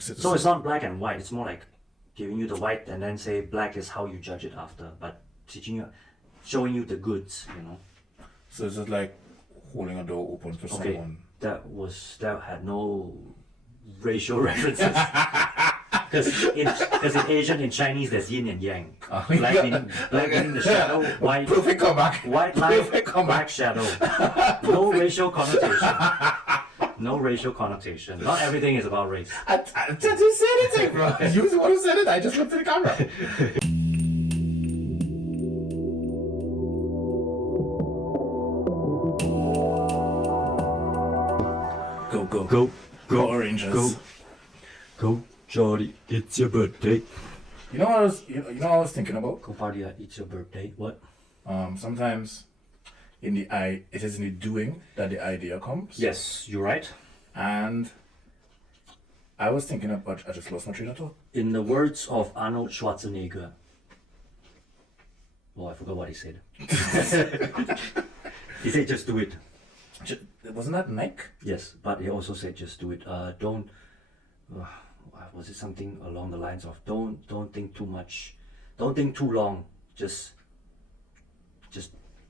citizen. So it's not black and white. It's more like giving you the white and then say black is how you judge it after, but showing you the goods, you know. So it's just like holding a door open for someone. That had no racial references. Because in Asian, in Chinese, there's yin and yang. Black meaning the shadow, white. Perfect comeback. White light, black shadow. No racial connotation. No racial connotation. Not everything is about race. I didn't say anything, bro. You was the one who said it. I just looked at the camera. Go. Power Rangers. Go, Charlie. It's your birthday. You know what I was thinking about? Go party at it's your birthday. What? Sometimes it is in the doing that the idea comes. Yes, you're right. And I was thinking about, I just lost my train of thought. In the words of Arnold Schwarzenegger. Oh, I forgot what he said. He said just do it. Wasn't that Nike? Yes, but he also said just do it. Was it something along the lines of don't think too much, don't think too long, just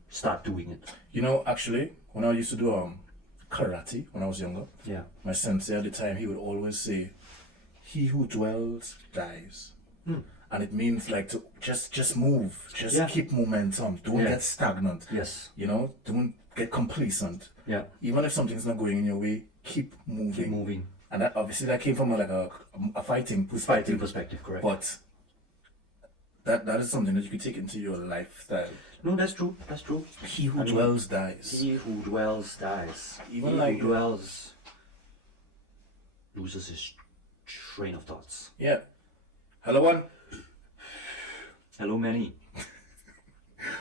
start doing it. You know, actually, when I used to do karate when I was younger, yeah, my sensei at the time, he would always say, "He who dwells dies." And it means like to just move, keep momentum, don't get stagnant. Yes. You know, don't get complacent. Yeah. Even if something's not going in your way, keep moving. Keep moving. And that obviously that came from a fighting perspective. Fighting perspective, correct. But that is something that you can take into your lifestyle. No, that's true. That's true. He who dwells dies. He who dwells dies. Even he like who dwells loses his train of thoughts. Yeah. Hello, one. Hello, Manny.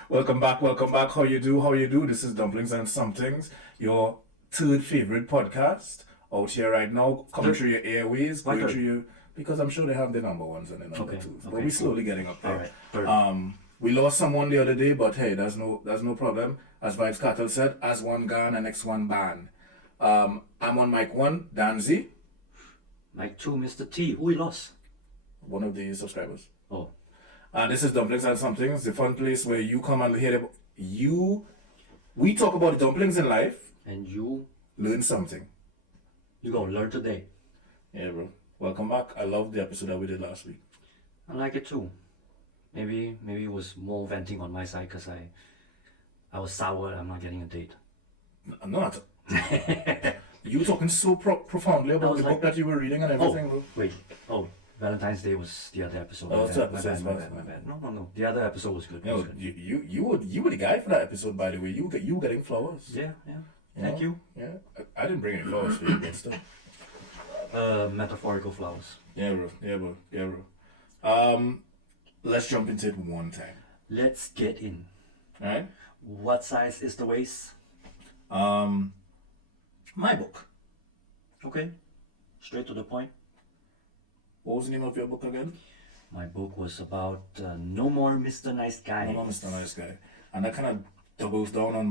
Welcome back. How you do? This is Dumplings and Somethings, your third favorite podcast out here right now, coming through your airways, going through you, because I'm sure they have the number ones and the number twos. But we're slowly getting up there. All right. We lost someone the other day, but hey, there's no problem. As Vibes Cattle said, as one gone and next one ban. I'm on mic 1, Danzy. Mic 2, Mr. T. Who we lost? One of the subscribers. Oh. And this is Dumplings and Somethings, the fun place where you come and hear we talk about the dumplings in life. And you learn something. You gonna learn today. Yeah, bro. Welcome back. I love the episode that we did last week. I like it too. Maybe it was more venting on my side because I was sour. I'm not getting a date. I'm not. You talking so profoundly about the book that you were reading and everything, bro. Wait. Oh, Valentine's Day was the other episode. Oh, my bad. No. The other episode was good. No, you were the guy for that episode, by the way. You getting flowers. Yeah. Thank you. Yeah. I didn't bring any flowers for you, but still. Metaphorical flowers. Yeah, bro. Let's jump into it one time. Let's get in. Alright? What size is the waist? My book. Okay. Straight to the point. What was the name of your book again? My book was about No More Mr. Nice Guy. No More Mr. Nice Guy. And that kind of doubles down on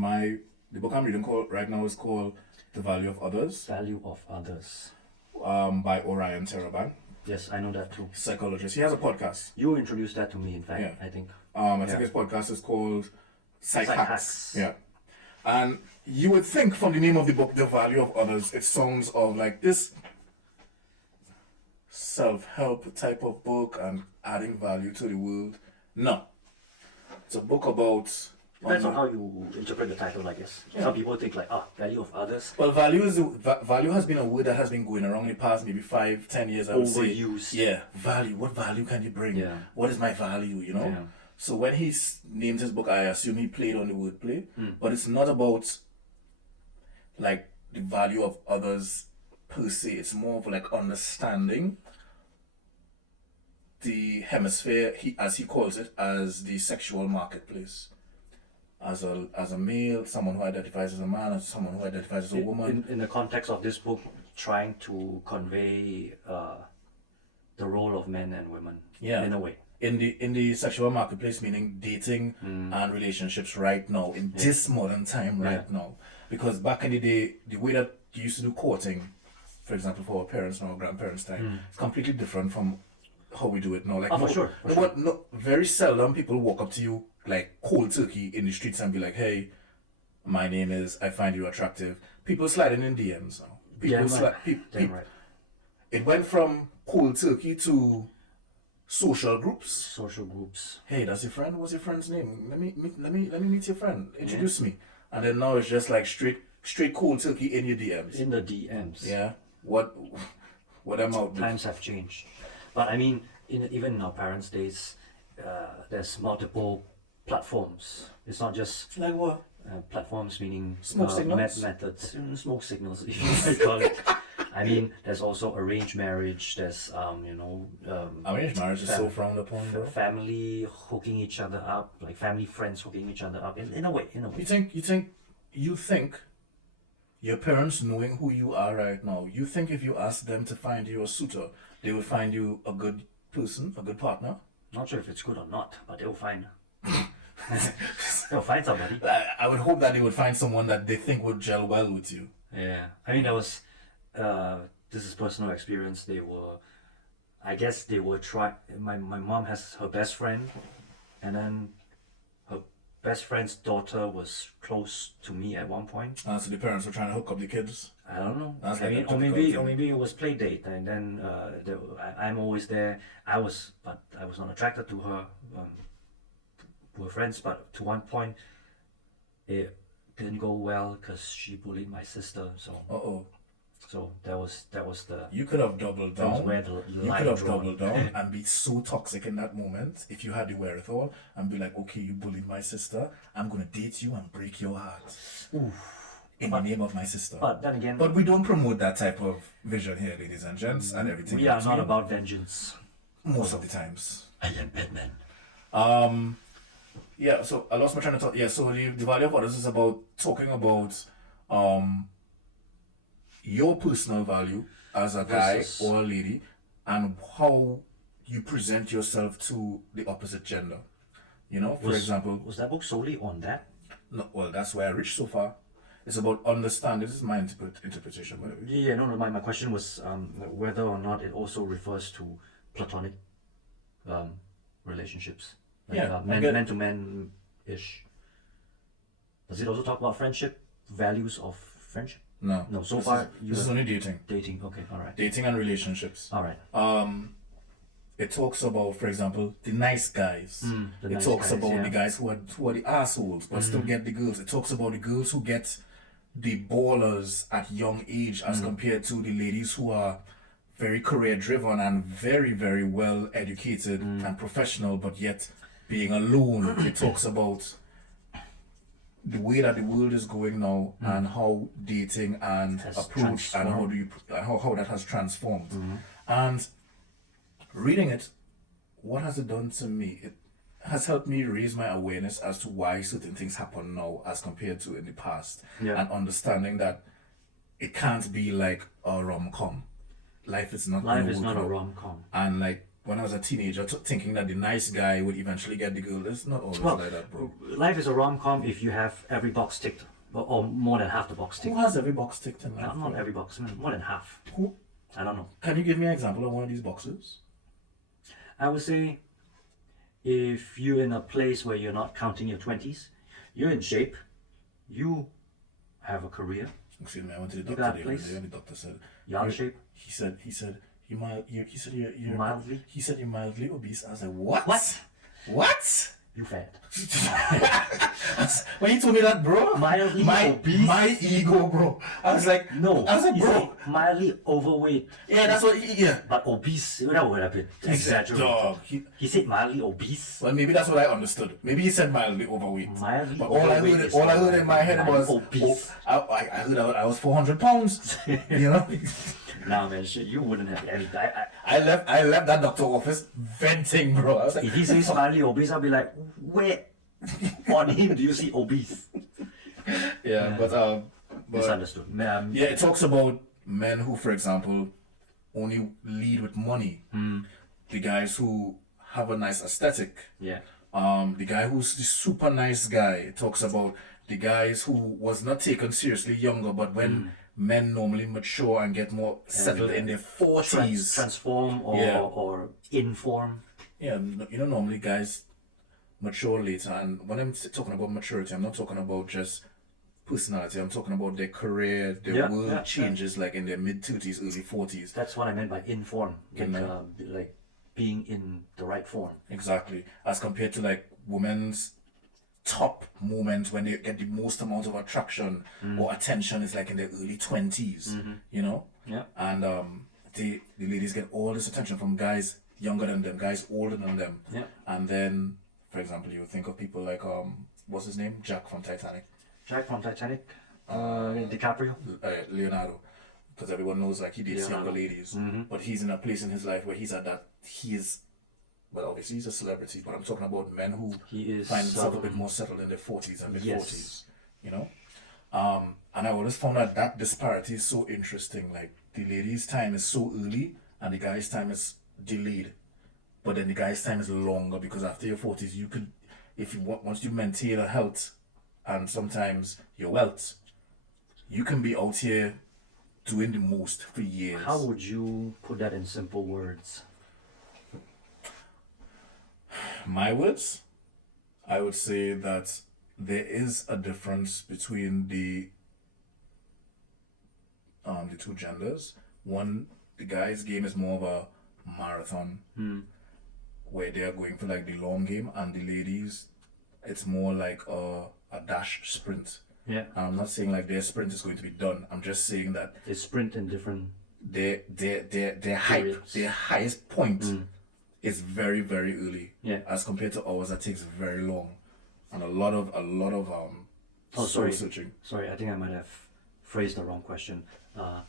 the book I'm reading right now is called The Value of Others. Value of Others. By Orion Teraban. Yes, I know that too. Psychologist. He has a podcast. You introduced that to me, in fact, I think. I think his podcast is called Psych Hacks. Yeah. And you would think from the name of the book, The Value of Others, it sounds of like this self-help type of book and adding value to the world. No. It's a book about... Depends on how you interpret the title, I guess. Yeah. Some people think like, value of others. Well, value has been a word that has been going around in the past maybe 5-10 years, I would say. Overused. Yeah, value. What value can you bring? Yeah. What is my value, you know? Yeah. So when he named his book, I assume he played on the wordplay. But it's not about like the value of others per se. It's more of like understanding the hemisphere, as he calls it, as the sexual marketplace. As a male, someone who identifies as a man, as someone who identifies as a woman. In the context of this book, trying to convey the role of men and women, in a way. In the sexual marketplace, meaning dating and relationships right now, in this modern time right now. Because back in the day, the way that you used to do courting for example, for our parents and our grandparents' time, it's completely different from how we do it now. Like, for sure. No, very seldom people walk up to you like cold turkey in the streets and be like, "Hey, my name is. I find you attractive." People sliding in DMs now. Right. It went from cold turkey to social groups. Hey, that's your friend. What's your friend's name? Let me meet your friend. Introduce me. And then now it's just like straight cold turkey in your DMs. In the DMs. Yeah. What am out? Times have changed, but I mean, even in our parents' days, there's multiple platforms. It's not just like what? Platforms meaning smoke signals? Methods, smoke signals, if you might call it. I mean, there's also arranged marriage. There's arranged marriage is so frowned upon, bro. Family hooking each other up, like family friends hooking each other up. In a way. You think your parents knowing who you are right now, you think if you ask them to find you a suitor, they will find you a good person, a good partner? Not sure if it's good or not, but they'll find. They'll find somebody. I would hope that they would find someone that they think would gel well with you. Yeah, I mean, there was. This is personal experience. I guess they were try. My mom has her best friend, and then her best friend's daughter was close to me at one point. So the parents were trying to hook up the kids. I don't know. I mean, or maybe it was play date, and then I'm always there. I was not attracted to her. We were friends, but to one point, it didn't go well because she bullied my sister. So. So that was the. You could have doubled down. That was where the you line could have drawn. doubled down and be so toxic in that moment if you had the wherewithal and be like, okay, you bullied my sister. I'm gonna date you and break your heart. In the name of my sister. But then again. But we don't promote that type of vision here, ladies and gents, and everything. We are not about vengeance. Most of the times. I am Batman. Yeah. So I lost my train of thought. Yeah. So the value of others is about talking about your personal value as a guy or a lady and how you present yourself to the opposite gender. You know, for example. Was that book solely on that? No, well, that's where I reached so far. It's about understanding. This is my interpretation, by the way. Yeah, no. My question was whether or not it also refers to platonic relationships. Like, man to man ish. Does it also talk about friendship, values of friendship? No. So far this is only dating. Dating, okay, all right. Dating and relationships. All right. It talks about, for example, the nice guys. It talks about the guys who are the assholes but still get the girls. It talks about the girls who get the ballers at young age as compared to the ladies who are very career driven and very, very well educated and professional, but yet being alone. It talks about the way that the world is going now and how dating and approach and how that has transformed. And reading it, what has it done to me? It has helped me raise my awareness as to why certain things happen now as compared to in the past, and understanding that it can't be like a rom-com. Life is not a rom-com. And like when I was a teenager, thinking that the nice guy would eventually get the girl, it's not always like that, bro. Life is a rom-com if you have every box ticked, or more than half the box ticked. Who has every box ticked in life? Not every box, more than half. Who? I don't know. Can you give me an example of one of these boxes? I would say, if you're in a place where you're not counting your 20s, you're in shape, you have a career. Excuse me, I went to the doctor today, and the doctor said, "You're out of shape." He said you're mildly. He said you're mildly obese. I was like, what? What? You fat. When he told me that, bro, mildly obese. My ego, bro. I was like, no. I was like, bro, mildly overweight. Yeah, that's what. Yeah. But obese, that would have been exaggerated. Dog. He said mildly obese. Well, maybe that's what I understood. Maybe he said mildly overweight. Mildly but overweight. All I heard in my head was obese. I heard I was 400 pounds. You know. Nah, man, shit, you wouldn't have any. I left that doctor office venting, bro. I was like, if he says mildly obese, I'll be like, where on him do you see obese? Yeah, but misunderstood. Yeah, it talks about men who, for example, only lead with money. The guys who have a nice aesthetic. Yeah. The guy who's the super nice guy. It talks about the guys who was not taken seriously younger, but when men normally mature and get more settled in their 40s. Transform or inform. Yeah, normally guys mature later, and when I'm talking about maturity, I'm not talking about just personality. I'm talking about their career, their world changes, like in their mid-30s, early 40s. That's what I meant by inform, like being in the right form. Exactly, as compared to like women's top moments when they get the most amount of attraction or attention is like in their early 20s, and the ladies get all this attention from guys younger than them, guys older than them, and then, for example, you think of people like what's his name, Jack from Titanic, DiCaprio, Leonardo, because everyone knows like he dates younger ladies, but he's in a place in his life where he's at that well, obviously he's a celebrity, but I'm talking about men who find themselves a bit more settled in their 40s and mid-40s, and I always found that disparity is so interesting. Like, the ladies' time is so early and the guys' time is delayed, but then the guys' time is longer, because after your 40s, you could, once you maintain your health and sometimes your wealth, you can be out here doing the most for years. How would you put that in simple words? My words, I would say that there is a difference between the two genders. One, the guys' game is more of a marathon, where they are going for like the long game, and the ladies, it's more like a dash sprint. Yeah. I'm not saying like their sprint is going to be done. I'm just saying that they sprint in different. Their highest point is very, very early. Yeah. As compared to ours, that takes very long, and a lot of soul searching. Sorry, I think I might have phrased the wrong question. How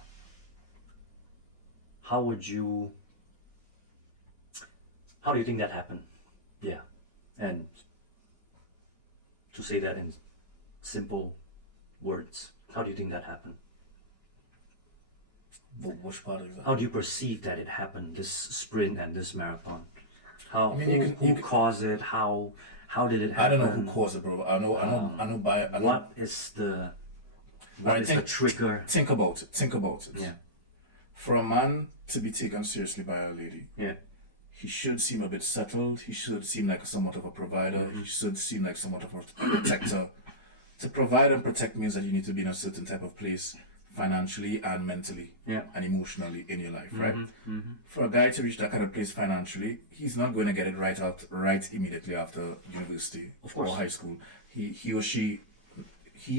do you think that happened? Yeah, and to say that in simple words, how do you think that happened? Which part exactly? How do you perceive that it happened, this sprint and this marathon? Who caused it? How did it happen? I don't know who caused it, bro. I know. What is the trigger? Think about it. Yeah. For a man to be taken seriously by a lady, he should seem a bit settled. He should seem like somewhat of a provider. He should seem like somewhat of a protector. To provide and protect means that you need to be in a certain type of place, financially and mentally and emotionally in your life, right? For a guy to reach that kind of place financially, he's not going to get it right immediately after university or high school. He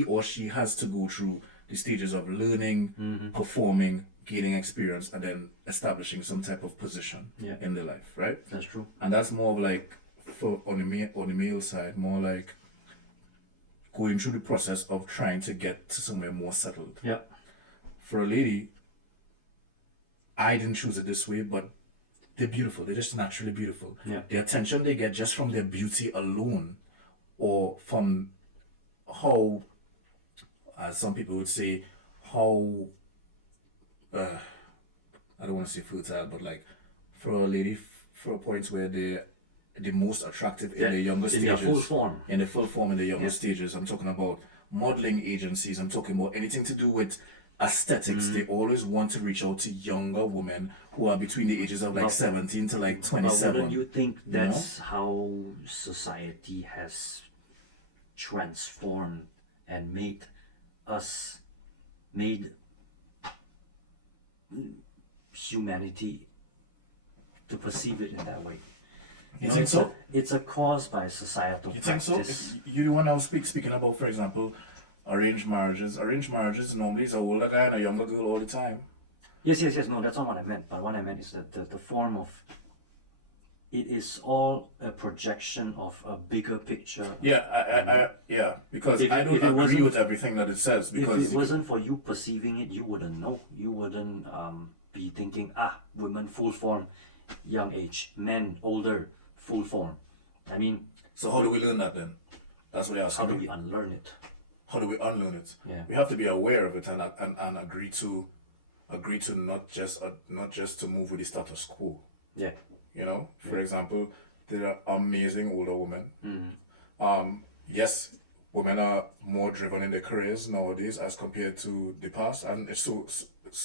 or she has to go through the stages of learning, performing, gaining experience, and then establishing some type of position in their life, right? That's true. And that's more of like, on the male side, more like going through the process of trying to get to somewhere more settled. Yeah. For a lady, I didn't choose it this way, but they're beautiful. They're just naturally beautiful. Yeah. The attention they get just from their beauty alone, or from how, as some people would say, how, I don't want to say fertile, but like, for a lady, for a point where they're the most attractive in the younger stages. In their full form. In the full form in the younger stages. I'm talking about modeling agencies. I'm talking about anything to do with aesthetics. They always want to reach out to younger women who are between the ages of like 17 to like 27. But wouldn't you think that's how society has transformed and made humanity to perceive it in that way? You think so? It's a cause by societal practice. You think so? You the one now speaking about, for example, arranged marriages. Arranged marriages normally is a older guy and a younger girl all the time. Yes. No, that's not what I meant. But what I meant is that the form of it is all a projection of a bigger picture. Yeah, because I don't agree with everything that it says. Because if it wasn't for you perceiving it, you wouldn't know. You wouldn't be thinking, women full form, young age, men older, full form. I mean. So how do we learn that then? That's what I ask. How do we unlearn it? How do we unlearn it? Yeah. We have to be aware of it and agree to not just to move with the status quo. Yeah. For example, there are amazing older women. Yes, women are more driven in their careers nowadays as compared to the past, and it's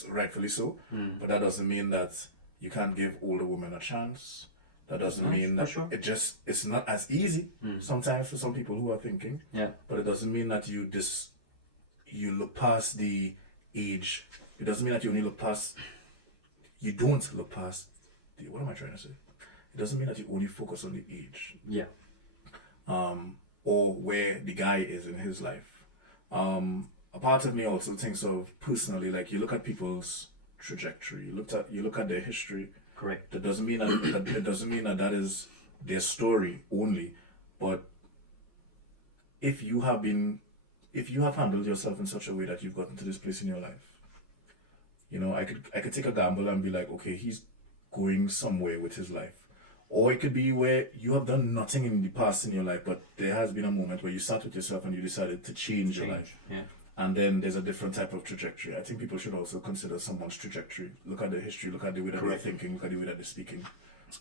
rightfully so. But that doesn't mean that you can't give older women a chance. That doesn't mean that sure. it's not as easy sometimes for some people who are thinking. Yeah. But it doesn't mean that you look past the age. It doesn't mean that you only look past. You don't look past the. What am I trying to say? It doesn't mean that you only focus on the age. Yeah. Or where the guy is in his life. A part of me also thinks of personally, like you look at people's trajectory, you look at their history. Correct. That doesn't mean that it doesn't mean that is their story only, but if you have handled yourself in such a way that you've gotten to this place in your life, I could take a gamble and be like, okay, he's going somewhere with his life. Or it could be where you have done nothing in the past in your life, but there has been a moment where you sat with yourself and you decided to change your life. Yeah. And then there's a different type of trajectory. I think people should also consider someone's trajectory. Look at their history, look at the way that they're thinking, look at the way that they're speaking.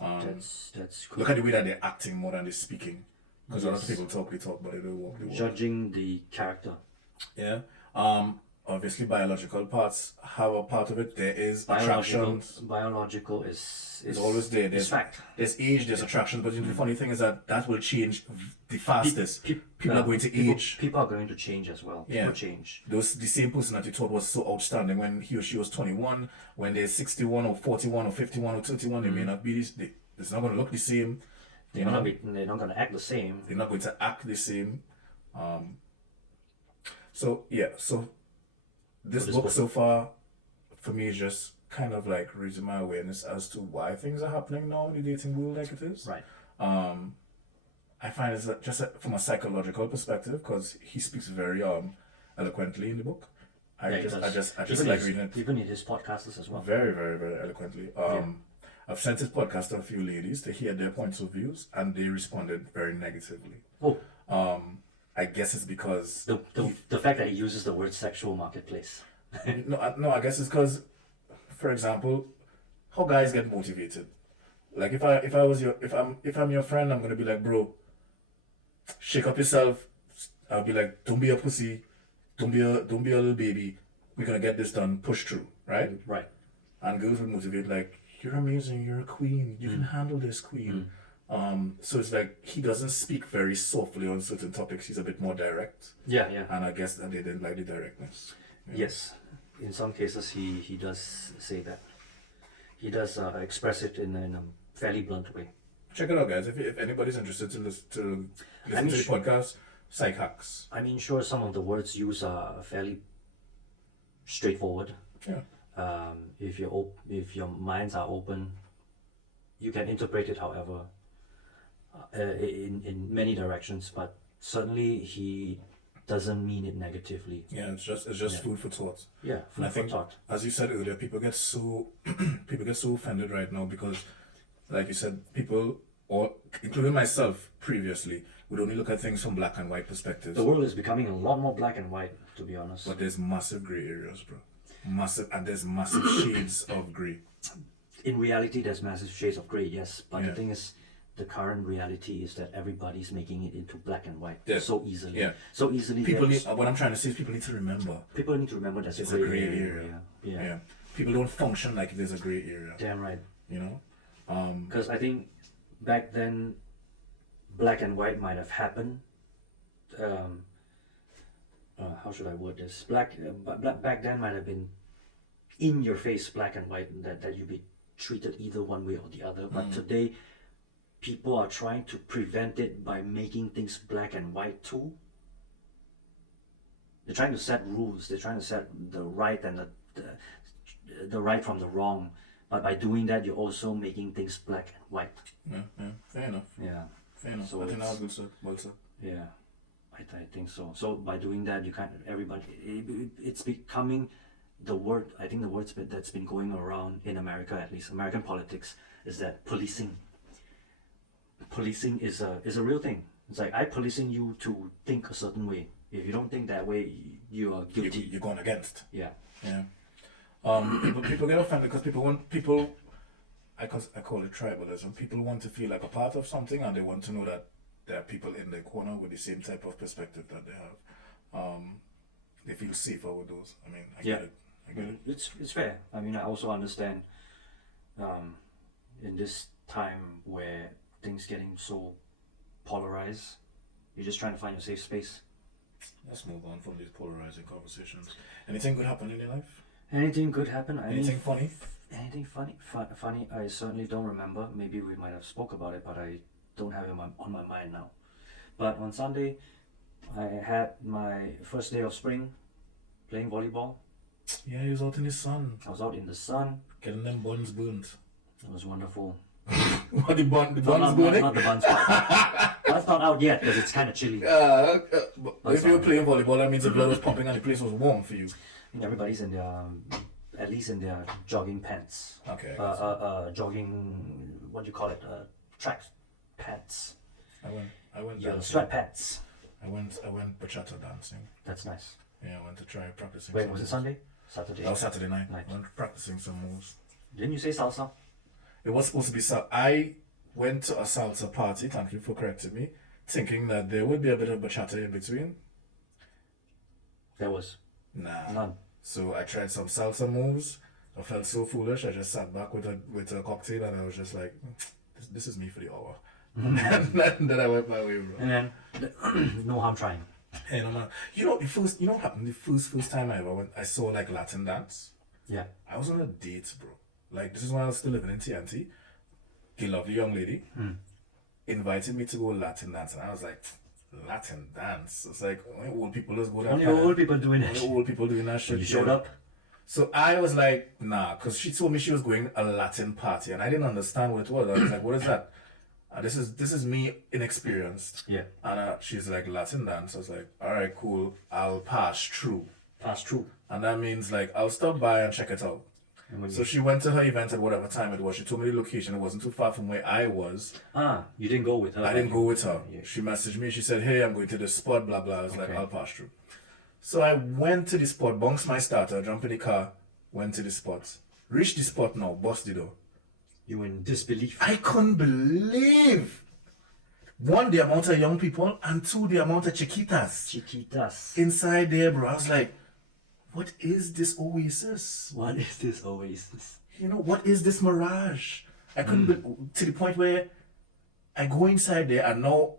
That's cool. Look at the way that they're acting more than they're speaking. Because a lot of people talk, but they don't walk, they walk. Judging the character. Yeah. Obviously biological parts have a part of it. There is attractions. Biological is always there. There's fact. There's age, there's attraction, but the funny thing is that will change the fastest. People are going to age. People are going to change as well. People change. The same person that you thought was so outstanding when he or she was 21, when they're 61 or 41 or 51 or 31, they may not be it's not going to look the same. They're not going to act the same. They're not going to act the same. So this book so far, for me, is just kind of like raising my awareness as to why things are happening now in the dating world like it is. Right. I find it's from a psychological perspective, because he speaks very eloquently in the book. I just like reading it. Even in his podcasts as well. Very, very, very eloquently. I've sent his podcast to a few ladies to hear their points of views, and they responded very negatively. Oh. I guess it's because the fact that he uses the word sexual marketplace. no, I guess it's because, for example, how guys get motivated. Like if I'm your friend, I'm gonna be like, bro, shake up yourself. I'll be like, don't be a pussy, don't be a little baby. We're gonna get this done. Push through, right? Right. And girls will motivate like, you're amazing, you're a queen, you can handle this, queen. So it's like he doesn't speak very softly on certain topics. He's a bit more direct. Yeah. And I guess that they didn't like the directness. Yes, in some cases he does say that. He does express it in a fairly blunt way. Check it out, guys. If anybody's interested to listen to the podcast, Psych Hacks. I mean, sure, some of the words used are fairly straightforward. Yeah. If your minds are open, you can interpret it however. In many directions, but certainly he doesn't mean it negatively. Yeah, it's just food for thought. Yeah, food for thought. As you said earlier, people get so offended right now because, like you said, people, or including myself previously, would only look at things from black and white perspectives. The world is becoming a lot more black and white, to be honest. But there's massive gray areas, bro. There's massive shades of gray. In reality, there's massive shades of gray, yes. But the thing is, the current reality is that everybody's making it into black and white so easily. Yeah. So easily. What I'm trying to say is people need to remember. People need to remember there's a gray area. Yeah. People don't function like there's a gray area. Damn right. Because I think back then, black and white might have happened. How should I word this? Back then might have been in your face black and white, that you'd be treated either one way or the other. But today, people are trying to prevent it by making things black and white too. They're trying to set rules. They're trying to set the right and the right from the wrong. But by doing that, you're also making things black and white. Yeah. Fair enough. Yeah. Fair enough. So I think that was good, sir. Well said. Yeah, I think so. So by doing that, you can't. It's becoming the word. I think the word that's been going around in America, at least American politics, is that policing. Policing is a real thing. It's like I'm policing you to think a certain way. If you don't think that way, you are guilty. You're going against. Yeah. People get offended because I call it tribalism. People want to feel like a part of something, and they want to know that there are people in the corner with the same type of perspective that they have. They feel safer with those. I mean, I get it. I get it. It's fair. I mean, I also understand in this time where things getting so polarized, you're just trying to find your safe space. Let's move on from these polarizing conversations. Anything good happen in your life? Anything good happen? Anything funny? Anything funny? Funny? I certainly don't remember. Maybe we might have spoke about it, but I don't have it on my mind now. But on Sunday, I had my first day of spring playing volleyball. Yeah, he was out in the sun. I was out in the sun. Getting them buns burnt. It was wonderful. What, the buns burning? Not the buns part. That's not out yet because it's kind of chilly. But if you were playing volleyball, that means the blood was pumping and the place was warm for you. I think everybody's in their, at least in their jogging pants. Okay. Jogging, what do you call it? Track pants. I went Your dancing. sweatpants. I went bachata dancing. That's nice. Yeah, I went to try practicing. Wait, some was it moves. Sunday? Saturday? That was Saturday night. Night. I went practicing some moves. Didn't you say salsa? It was supposed to be I went to a salsa party, thank you for correcting me, thinking that there would be a bit of bachata in between. There was. Nah. None. So I tried some salsa moves. I felt so foolish. I just sat back with a cocktail and I was just like, this is me for the hour. Mm-hmm. And then I went my way, bro. And then, no harm trying. Hey, no man. You know what happened? The first time I ever went, I saw like Latin dance. Yeah. I was on a date, bro. Like, this is when I was still living in TNT. The lovely young lady invited me to go Latin dance, and I was like, Latin dance? It's like, only old people just go there. Only old people doing that. Only old people doing that shit. You showed up? So I was like, nah, because she told me she was going a Latin party, and I didn't understand what it was. I was like, what is that? This is me inexperienced. Yeah. And she's like, Latin dance. I was like, all right, cool. I'll pass through. Pass through. And that means like, I'll stop by and check it out. So she went to her event at whatever time it was. She told me the location. It wasn't too far from where I was. You didn't go with her? I didn't go with her. Yeah. She messaged me. She said, hey, I'm going to this spot, blah, blah. I was like, Okay. I'll pass through. So I went to the spot, bounced my starter, jumped in the car, went to the spot. Reached the spot now, bust the door. You were in disbelief. I couldn't believe, one, the amount of young people, and two, the amount of Chiquitas. inside there, bro. I was like, what is this oasis? What is this oasis? You know, what is this mirage? I couldn't be, to the point where I go inside there and now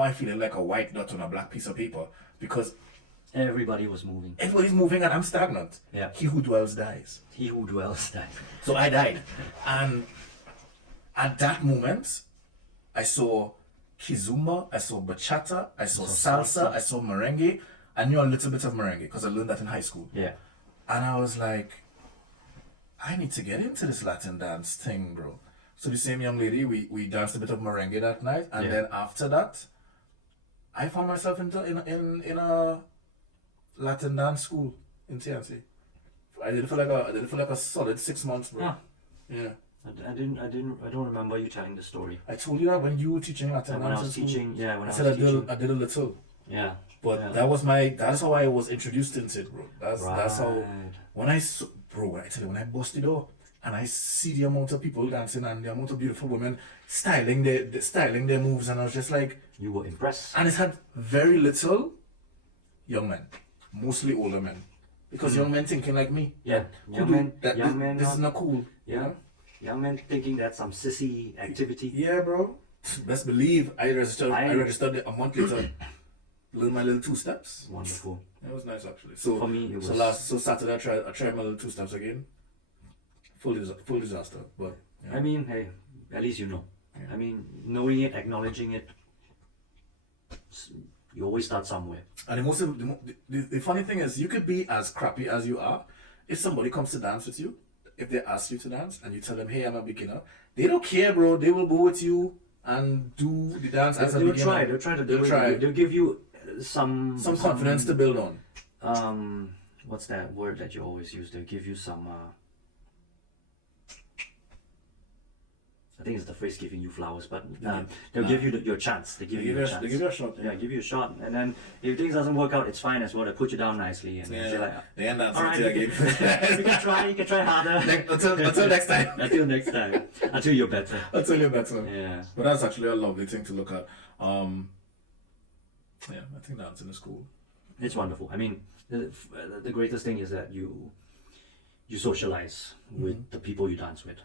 I feel like a white dot on a black piece of paper because Everybody was moving. everybody's moving and I'm stagnant. Yeah. He who dwells dies. He who dwells died. So I died. And at that moment, I saw kizumba, I saw bachata, I saw salsa, I saw merengue. I knew a little bit of merengue because I learned that in high school. Yeah. And I was like, I need to get into this Latin dance thing, bro. So the same young lady, we danced a bit of merengue that night, and Yeah. then after that, I found myself in a Latin dance school in TNC. I did it for like a solid 6 months, bro. Huh. Yeah. I don't remember you telling the story. I told you that when you were teaching Latin And when I dance was in school. teaching, yeah, when I I said was teaching. I did a little. Yeah. But yeah. that's how I was introduced into it, bro. That's how Right. when I tell you, when I bust the door and I see the amount of people dancing and the amount of beautiful women styling their moves, and I was just like, You were impressed. and it had very little young men, mostly older men, because young men thinking like me. Yeah. Young men. This is not cool. Yeah. You know? Young men thinking that's some sissy activity. Yeah, bro. Best believe I registered a month later. Learned my little 2 steps. Wonderful. It was nice actually. So For me, it was. so Saturday I tried my little 2 steps again. Full disaster, but yeah. I mean, hey, at least you know. Yeah. I mean, knowing it, acknowledging it. You always start somewhere. And the funny thing is, you could be as crappy as you are. If somebody comes to dance with you, if they ask you to dance and you tell them, hey, I'm a beginner, they don't care, bro. They will go with you and do the dance as a beginner. They'll try to do They'll it. try. They'll give you some Confidence to build on. What's that word that you always use? They'll give you some I think it's the phrase giving you flowers, but they'll give you your chance. They give you a chance. They give you a shot. Yeah, give you a shot, and then if things doesn't work out, it's fine as well. They put you down nicely, and say like, they end up all right, you can try harder. Until next time. Until next time. Until you're better. Until you're better. Yeah. But that's actually a lovely thing to look at. Yeah, I think dancing is cool. It's wonderful. I mean, the greatest thing is that you socialize with the people you dance with.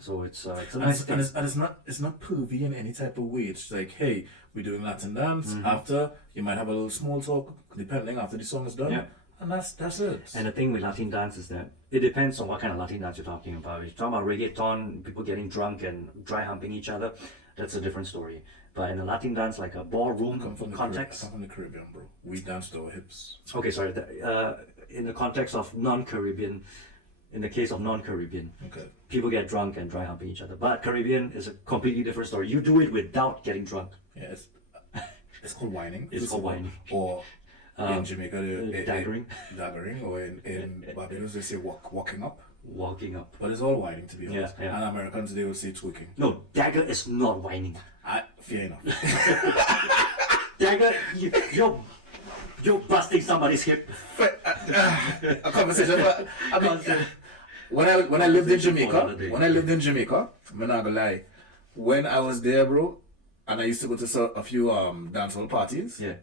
So it's a nice thing. And it's not pervy in any type of way. It's like, hey, we're doing Latin dance. After, you might have a little small talk, depending after the song is done. Yeah. And that's it. And the thing with Latin dance is that it depends on what kind of Latin dance you're talking about. If you're talking about reggaeton, people getting drunk and dry humping each other, that's a different story. But in a Latin dance, like a ballroom context... I come from the Caribbean, bro. We dance to our hips. Okay, sorry. In the context of non-Caribbean, in the case of non-Caribbean, people get drunk and dry humping each other. But Caribbean is a completely different story. You do it without getting drunk. Yeah, it's called whining. It's called whining. Or in Jamaica, daggering. Daggering. Or in Barbados, they say walking up. Walking up. But it's all whining, to be honest. Yeah. And Americans, they will say twerking. No, dagger is not whining. Fair enough. Dagger, you're busting somebody's hip. A conversation. But, I mean, when I lived in Jamaica, I'm not gonna lie. When I was there, bro, and I used to go to a few dancehall parties. Yeah.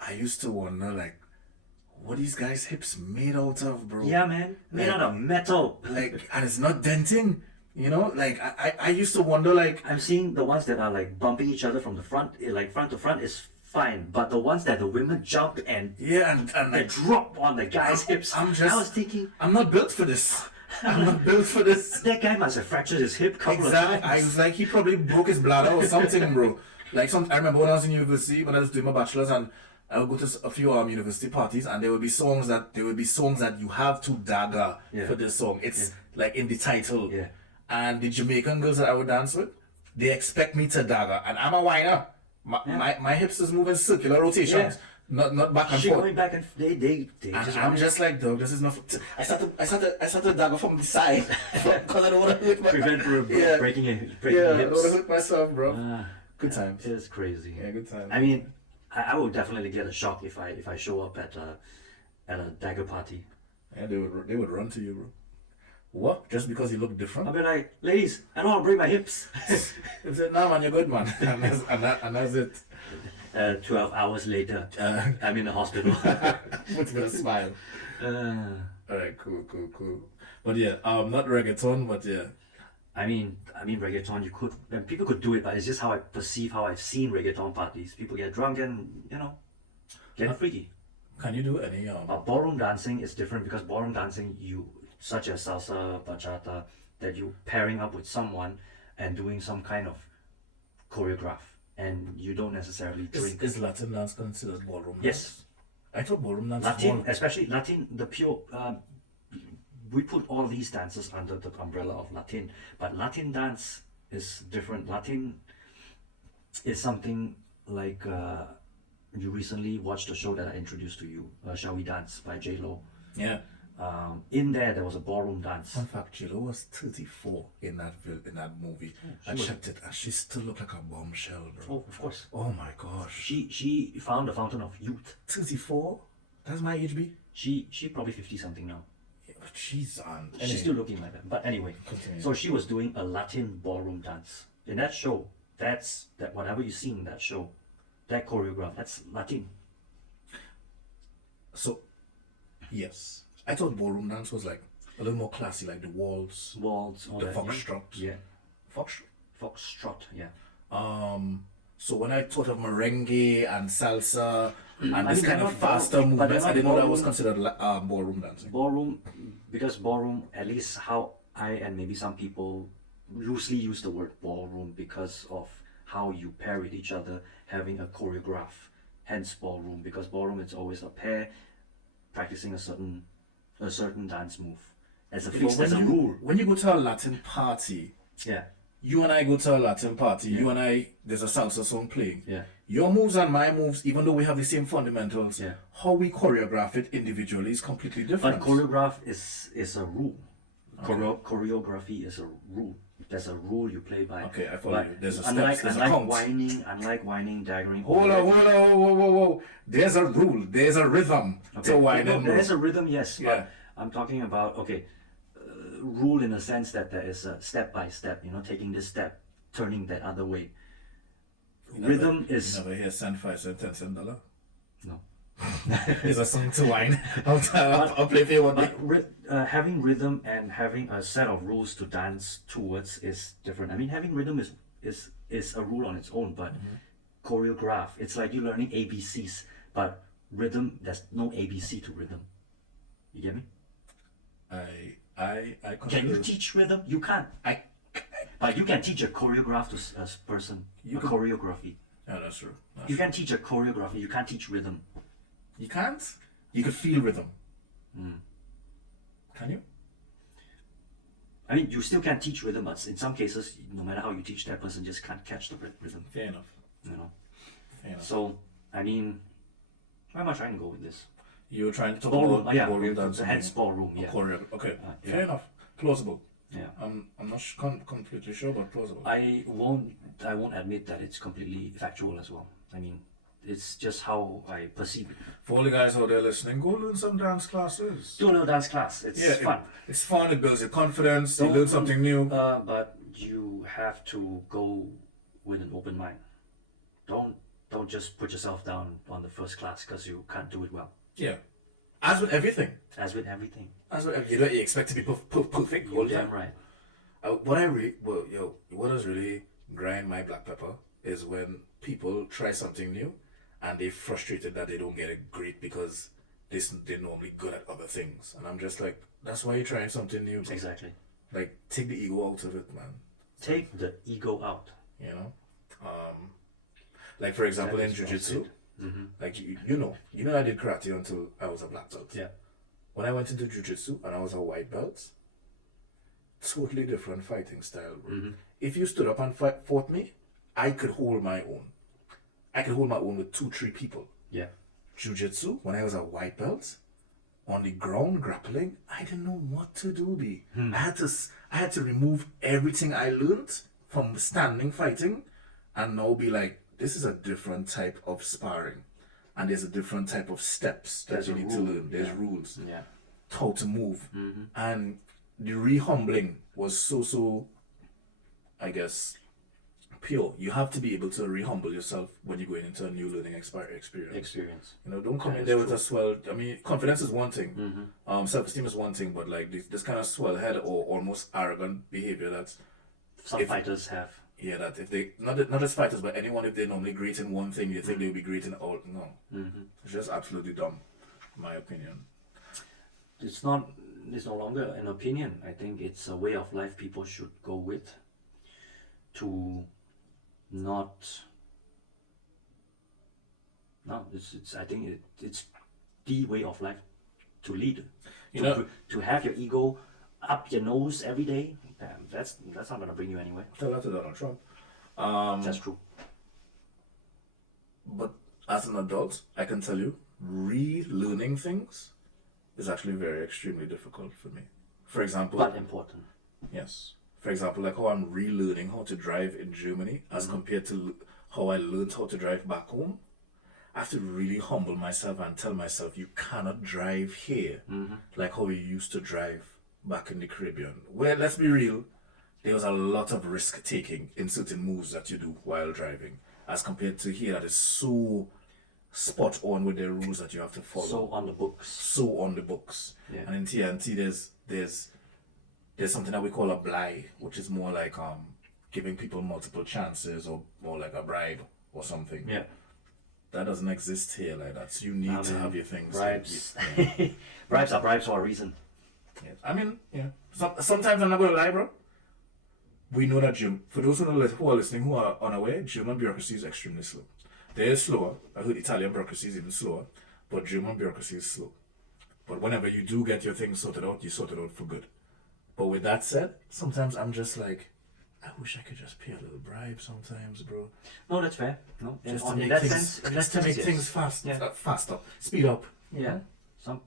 I used to wonder, like, what these guys' hips made out of, bro? Yeah, man. Made out of metal. Like, and it's not denting. You know, like I used to wonder, like, I'm seeing the ones that are like bumping each other from the front, like front to front is fine, but the ones that the women jump and and they drop on the guy's hips. I was thinking, I'm not built for this. I'm not built for this. That guy must have fractured his hip a couple of times. I was like, he probably broke his bladder or something, bro. Like I remember when I was in university, when I was doing my bachelor's, and I would go to a few university parties, and there would be songs that you have to dagger for this song. It's like in the title. Yeah. And the Jamaican girls that I would dance with, they expect me to dagger, and I'm a whiner. My hips is moving circular rotations, not back and forth. Going back and they just I'm just like, dog, this is not. I start to dagger from the side because I don't want to hurt my. Prevent breaking hips. I don't want to hurt myself, bro. Good times. It's crazy. Yeah, good times. I mean, I would definitely get a shock if I show up at a dagger party. Yeah, they would run to you, bro. What? Just because you look different? I'll be like, ladies, I don't want to break my hips. They said, no, man, you're good, man. and that's it. 12 hours later, I'm in the hospital. With a smile. Alright, cool. But yeah, not reggaeton, but yeah. I mean reggaeton, people could do it, but it's just how I perceive, how I've seen reggaeton parties. People get drunk and, get freaky. Can you do any ballroom dancing is different because ballroom dancing, such as salsa, bachata, that you pairing up with someone and doing some kind of choreograph, and you don't necessarily drink. Is Latin dance considered ballroom dance? Yes. I thought ballroom dance Latin, especially Latin, the pure... we put all these dances under the umbrella of Latin, but Latin dance is different. Latin is something like... you recently watched a show that I introduced to you, Shall We Dance by J-Lo. Yeah. In there was a ballroom dance. In fact, J-Lo was 34 in that movie. I checked it, and she still looked like a bombshell, bro. Oh, of course. Oh my gosh. She found the fountain of youth. 34? That's my age, B? She probably 50 something now. Yeah, but she's on. Anyway. She's still looking like that. But anyway, so she was doing a Latin ballroom dance in that show. That whatever you see in that show, that choreograph, that's Latin. So, yes. I thought ballroom dance was like a little more classy, like the waltz, all the that, foxtrot. Yeah. Foxtrot, yeah. So when I thought of merengue and salsa and this kind of faster movements, I didn't know that was considered ballroom dancing. Because ballroom, at least how I and maybe some people loosely use the word ballroom because of how you pair with each other, having a choreograph. Hence ballroom, because ballroom it's always a pair practicing a certain dance move. As a rule. When you go to a Latin party, yeah. You and I go to a Latin party, there's a salsa song playing. Yeah. Your moves and my moves, even though we have the same fundamentals, yeah. how we choreograph it individually is completely different. But choreograph is a rule. Okay. Choreography is a rule. there's a rule you play by. Okay, I follow But you. There's a unlike, steps, there's a unlike count. whining, daggering. Hold on, whoa. There's a rule, there's a rhythm to whine and there's move. a rhythm, yes. Yeah. But I'm talking about, rule in the sense that there is a step by step, taking this step, turning that other way. Rhythm is... You never hear cent 5 cent 10 cent dollar? No. It's a song to whine. I'll play for you one day. But having rhythm and having a set of rules to dance towards is different. I mean, having rhythm is a rule on its own, but choreograph, it's like you learning ABCs, but rhythm, there's no ABC to rhythm. You get me? I Can you teach rhythm? You can't. But you can teach a choreograph to a person. Choreography. Yeah, that's true. You can teach a choreography. You can't teach rhythm. You can't? You could feel rhythm. Can you? I mean, you still can teach rhythm, but in some cases, no matter how you teach, that person just can't catch the rhythm. Fair enough. Fair enough. So, I mean, where am I trying to go with this? You were trying to talk Ballroom, about ballroom dancing. Hence ballroom, yeah. Okay, yeah. fair enough. Plausible. Yeah. I'm not completely sure, but plausible. I won't admit that it's completely factual as well. I mean, it's just how I perceive it. For all the guys out there listening, go learn some dance classes. Do a little dance class. It's fun. It's fun. It builds your confidence. You learn something new. But you have to go with an open mind. Don't just put yourself down on the first class because you can't do it well. Yeah. As with everything. You don't expect to be perfect all You're the time. damn right. What does really grind my black pepper is when people try something new and they're frustrated that they don't get it great because they're normally good at other things. And I'm just like, that's why you're trying something new. Exactly. Like, take the ego out of it, man. Take the ego out. Like for example in jiu-jitsu, like you know I did karate until I was a black belt. Yeah. When I went into jiu-jitsu and I was a white belt, totally different fighting style, bro. If you stood up and fought me, I could hold my own. I could hold my own with 2-3 people. Yeah. Jiu-jitsu, when I was a white belt, on the ground grappling, I didn't know what to do, B. I had to remove everything I learned from standing fighting and now be like, this is a different type of sparring. And there's a different type of steps that you need to learn. There's rules. Yeah. How to move. And the re-humbling was so, I guess, pure. You have to be able to re-humble yourself when you're going into a new learning experience. Don't come in there with a swell... I mean, confidence is one thing. Self-esteem is one thing, but like this kind of swell head or almost arrogant behavior that... Some fighters have. Yeah, that if they... Not just fighters, but anyone, if they're normally great in one thing, you think they'll be great in all... No. It's just absolutely dumb, in my opinion. It's no longer an opinion. I think it's a way of life people should go with to not... No, I think it's the way of life to lead. To have your ego up your nose every day, that's not going to bring you anywhere. Tell that to Donald Trump. That's true. But as an adult, I can tell you, relearning things is actually extremely difficult for me. For example... But important. Yes. For example, like how I'm relearning how to drive in Germany as compared to how I learned how to drive back home. I have to really humble myself and tell myself, you cannot drive here like how you used to drive back in the Caribbean. Well, let's be real, there was a lot of risk taking in certain moves that you do while driving, as compared to here that is so spot on with the rules that you have to follow. So on the books. Yeah. And in TNT there's something that we call a bly, which is more like giving people multiple chances or more like a bribe or something. Yeah. That doesn't exist here like that. So you need to have your things. Bribes. Bribes are bribes for a reason. Yes. I mean, yeah. Sometimes I'm not going to lie, bro. We know that for those who are listening who are unaware, German bureaucracy is extremely slow. They are slower. I heard Italian bureaucracy is even slower, but German bureaucracy is slow. But whenever you do get your things sorted out, you sort it out for good. But with that said, sometimes I'm just like, I wish I could just pay a little bribe sometimes, bro. No, that's fair. No, just to make things faster, speed up. Yeah. Some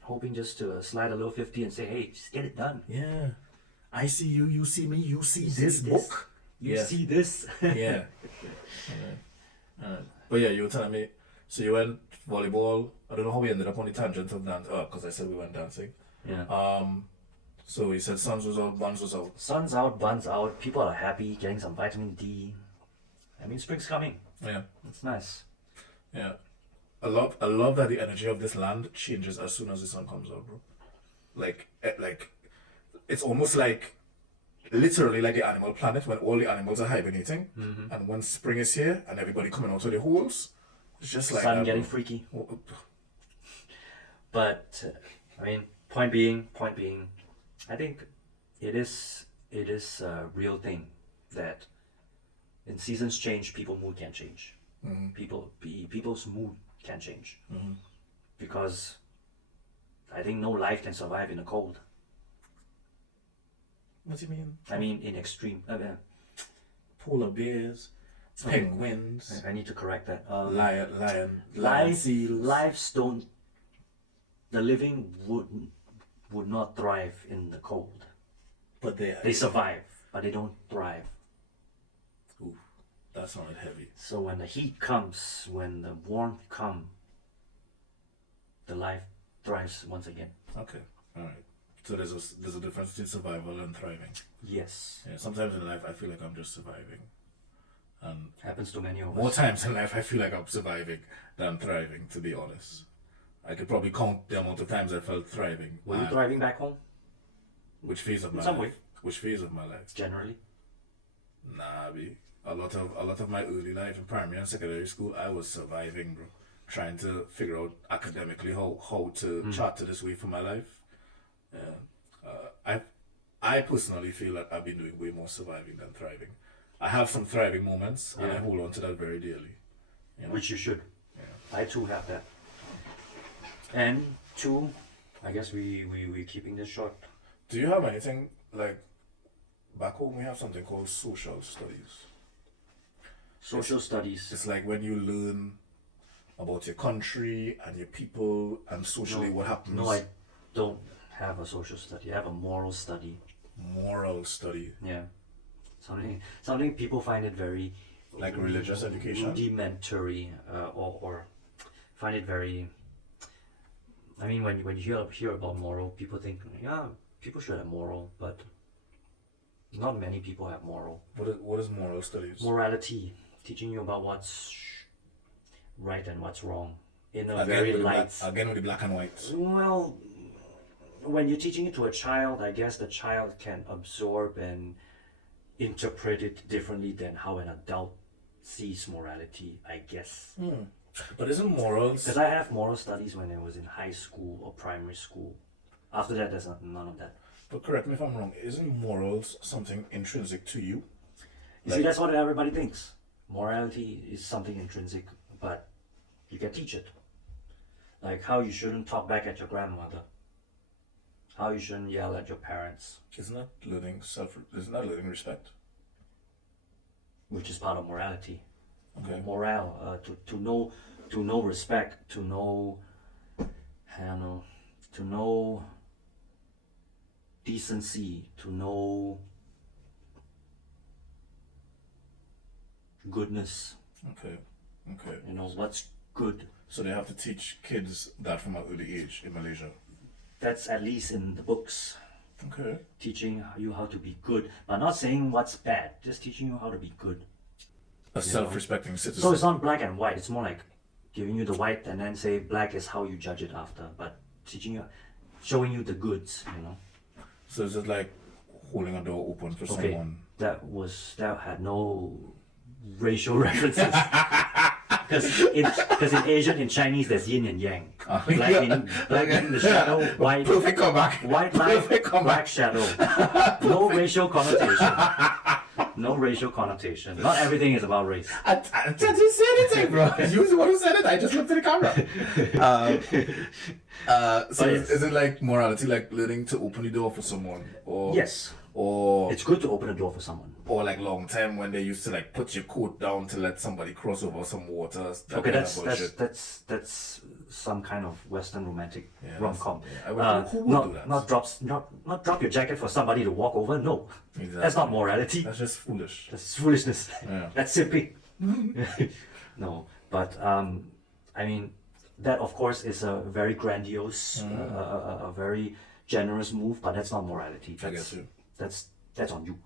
hoping just to slide a little 50 and say, hey, just get it done. Yeah. I see you, you see me, you see see this this? book. You Yeah. see this? Yeah. But yeah, you were telling me, so you went volleyball. I don't know how we ended up on the tangent of dance. Oh, because I said we went dancing. Yeah. So you said suns was out, buns was out. Sun's out, buns out. People are happy, getting some vitamin D. I mean, spring's coming. Yeah. It's nice. Yeah. I love that the energy of this land changes as soon as the sun comes out, bro. Like, it's almost like, literally like the Animal Planet when all the animals are hibernating, and when spring is here and everybody coming out of their holes, it's just like Sun that, getting bro. freaky. But I mean, point being, I think it is a real thing that in seasons change, people's mood can change. People's mood can change because I think no life can survive in the cold. What do you mean? I mean, in extreme. Polar bears, penguins, I need to correct that. lion seals. Lives don't. The living would not thrive in the cold. But They survive, but they don't thrive. Ooh, that sounded heavy. So when the heat comes, when the warmth comes, the life thrives once again. Okay, all right. So there's a difference between survival and thriving. Yes. Yeah, sometimes in life I feel like I'm just surviving, and Happens to many of more us. times in life I feel like I'm surviving than thriving. To be honest, I could probably count the amount of times I felt thriving. Were you thriving back home? Which phase of my Some life? way. Which phase of my life? Generally. Nah, B. A lot of my early life in primary and secondary school, I was surviving, bro. Trying to figure out academically how to charter this way for my life. Yeah. I personally feel that I've been doing way more surviving than thriving. I have some thriving moments, and I hold on to that very dearly. You know? Which you should. Yeah. I too have that. And two, I guess we're keeping this short. Do you have anything like back home? We have something called social studies. Social studies. It's like when you learn about your country and your people and socially what happens. No, I don't have a social study. I have a moral study. Moral study. Yeah. Something people find it very Like religious education. rudimentary, or find it very. I mean, when you hear about moral, people think, yeah, people should have moral, but not many people have moral. What is moral studies? Morality, teaching you about what's right and what's wrong in a Again very with the light. again with the black and white. Well, when you're teaching it to a child, I guess the child can absorb and interpret it differently than how an adult sees morality, I guess. But isn't morals? Because I have moral studies when I was in high school or primary school. After that, there's none of that. But correct me if I'm wrong. Isn't morals something intrinsic to you? You see, that's what everybody thinks. Morality is something intrinsic, but you can teach it. Like how you shouldn't talk back at your grandmother. How you shouldn't yell at your parents. Isn't that learning Isn't that learning respect? Which is part of morality. Okay. Morale, to know respect, to know, I don't know, to know decency, to know goodness. Okay. You know what's good. So they have to teach kids that from an early age in Malaysia. That's at least in the books. Okay. Teaching you how to be good, but not saying what's bad. Just teaching you how to be good. A self-respecting citizen. So it's not black and white. It's more like giving you the white and then say black is how you judge it after. But teaching you, showing you the goods. You know. So is it like holding a door open for Okay, someone? that had no racial references. Because in Asian, in Chinese, there's yin and yang. Black meaning the shadow, white. Perfect comeback. White light, Perfect comeback. black shadow. No racial connotation. No racial connotation. Not everything is about race. I didn't say anything, bro. You was the one who said it. I just looked at the camera. So yes. is it like morality, like learning to open the door for someone, or Yes. or It's good to open a door for someone. or like long time when they used to like put your coat down to let somebody cross over some water? That Okay, kind of bullshit. that's some kind of Western romantic Yeah, rom-com. yeah. Who would do that? Not drop your jacket for somebody to walk over. No, Exactly. that's not morality. That's just foolish. That's foolishness. Yeah. That's simping. No, but I mean, that of course is a very grandiose, a very generous move, but that's not morality. I guess you. That's on you.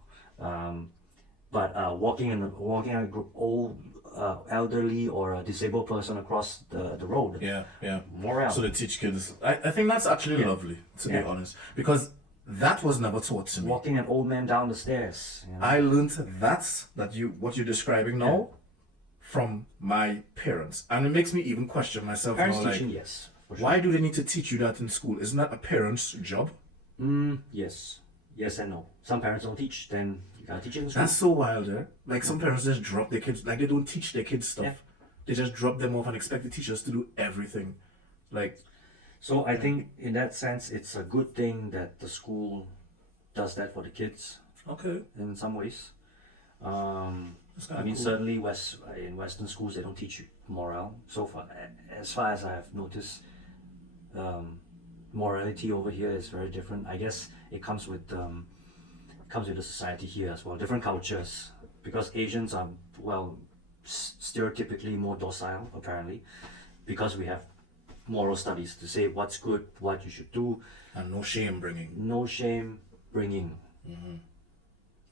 But walking a group, old, elderly or a disabled person across the road. Yeah, yeah. Morale. So they teach kids. I think that's actually lovely, to be honest, because that was never taught to me. Walking an old man down the stairs. You know? I learned what you're describing now from my parents, and it makes me even question myself Parents now. teaching, Like, yes. For sure. why do they need to teach you that in school? Isn't that a parent's job? Yes. Yes and no. Some parents don't teach, then you gotta teach it in school. That's so wild, eh? Like some parents just drop their kids, like they don't teach their kids stuff. Yeah. They just drop them off and expect the teachers to do everything. Like, So I think in that sense, it's a good thing that the school does that for the kids okay, in some ways. that's I kind mean, of cool. certainly in Western schools, they don't teach you morale so far. As far as I have noticed, morality over here is very different. I guess it comes with the society here as well, different cultures. Because Asians are, well, stereotypically more docile, apparently, because we have moral studies to say what's good, what you should do. And no shame bringing No shame bringing.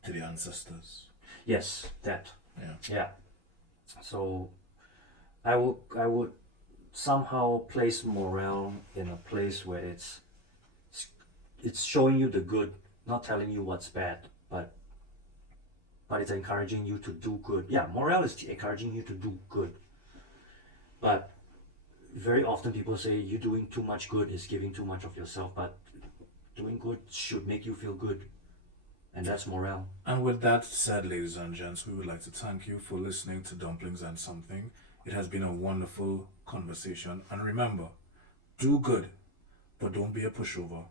to the ancestors. Yes, that. Yeah. Yeah. So I would somehow place morale in a place where it's showing you the good, not telling you what's bad, but it's encouraging you to do good. Yeah, morale is encouraging you to do good. But very often people say you doing too much good is giving too much of yourself, but doing good should make you feel good. And that's morale. And with that said, ladies and gents, we would like to thank you for listening to Dumplings and Something. It has been a wonderful conversation. And remember, do good, but don't be a pushover.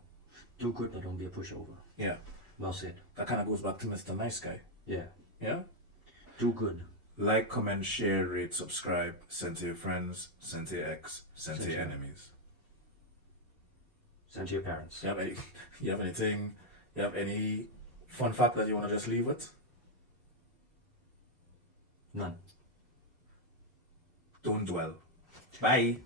Do good, but don't be a pushover. Yeah, Well said. that kind of goes back to Mr. Nice Guy. Yeah. Yeah? Do good. Like, comment, share, rate, subscribe, send to your friends, send to your ex, send to your enemies. Send to your parents. You have any fun fact that you want to just leave with? None. Don't dwell. Bye.